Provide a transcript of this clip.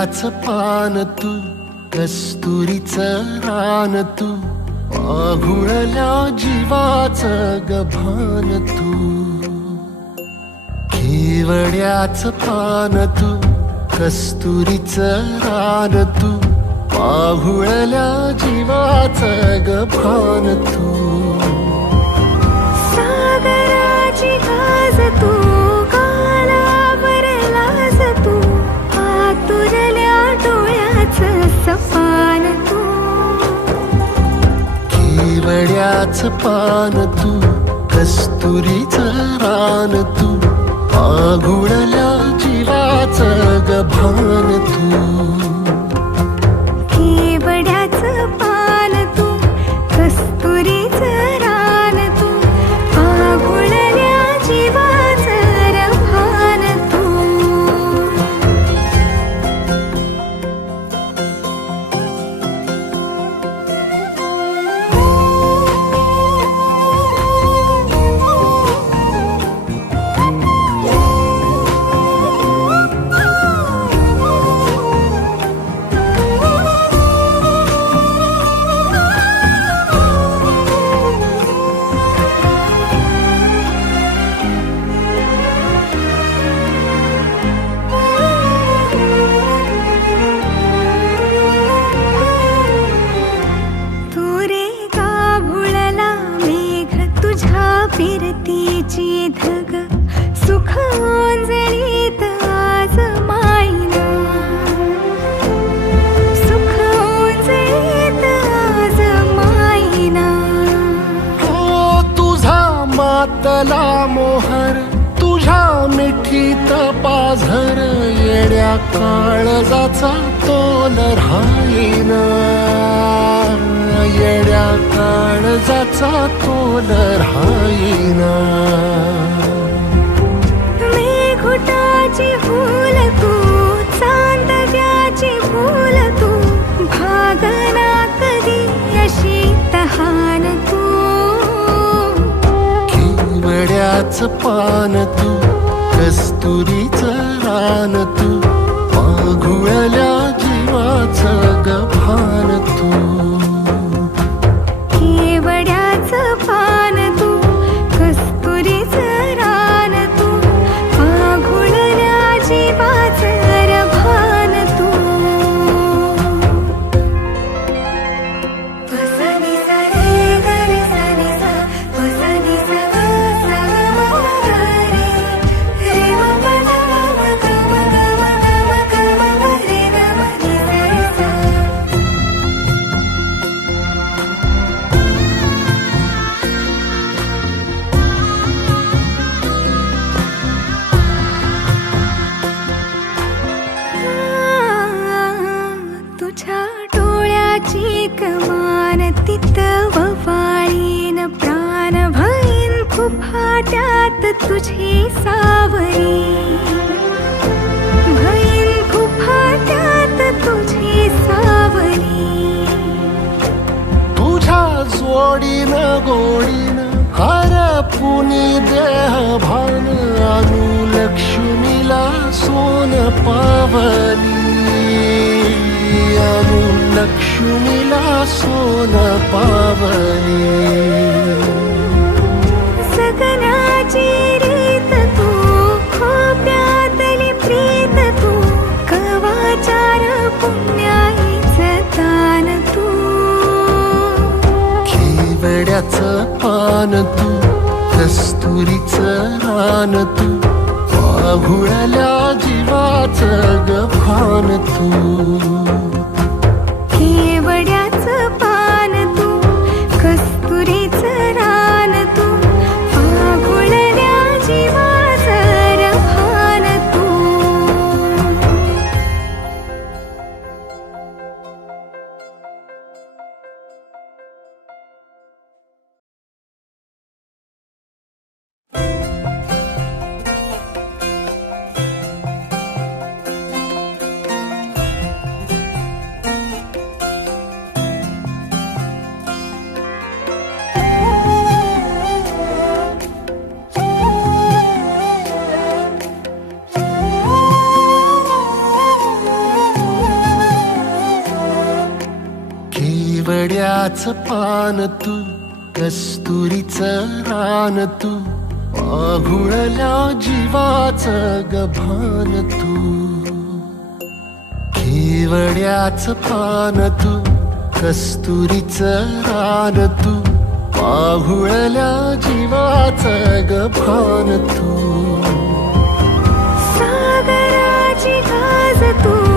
केवड्याच पान तू, कस्तुरीचं रान तू, आघुळल्या जीवाचं गभान तू. केवड्याच पान तू, कस्तुरीचं रान तू, आघुळल्या जीवाचं गभान तू. सागराची गाज तू, गालावर लाज तू, आतुरल्या डोळ्याचं सपान तू. केवड्याच पान तू, कस्तुरीचं रान तू, आघुळल्या जीवाचं गभान तू. केवड्याचं पान तू, कस्तुरीचं रान तू, आघुळल्या जीवाचं रभान तू. फिरतीची धग सुख ओंजळीत आज मायना, सुख ओंजळीत आज मायना. हो तुझा मातला मोहर, तुझ्या मिठीत पाझर, येड्या काळजाचा तोल राहीना, येड्या काळजाचा तोल राहीना. मेघुटाची फूल तू, चांदव्याची फूल तू, भागना कधी अशी तहान तू. केवड्याच पान तू, कस्तुरीचं रान तू, आघुळल्या जीवाचं गभान तू. केवड्याचं पान तू, कस्तुरीचं रान तू, आघुळल्या जीवाचं रभान तू. पसनी सा रे ग रे सा नी सा, पसनी सा ग सा ग म ग रे, रे म प ध म ग म ग म ग म ग म ग रे ग म नी सा रे सा. तुझ्या डोळ्याची कमान तिथं ववाळीन, प्राण भईन फुफाट्यात तुझी सावरी, भईन फुफाट्यात तुझी सावरी. तुझ्या जोडीन गोडीन हरपुनी देह भान, अनुलक्ष्मीला सोन पावली, अनुलक्ष्मीला सोन पावली. सगनाची रीत तू, खोप्यातली प्रीत तू, कवाचार पुण्याईचं दान तू. केवड्याचं पान तू, कस्तुरीचं रान तू, आघुळल्या जीवाचं गभान तू. केवड्याचं पान तू, कस्तुरीचं रान तू, आघुळल्या जीवाचं रभान तू. केवड्याचं पान तू, कस्तुरीचं रान तू, आघुळल्या जीवाचं गभान तू. केवड्याचं पान तू, कस्तुरीचं रान तू, आघुळल्या जीवाचं गभान तू. सागराची गाज तू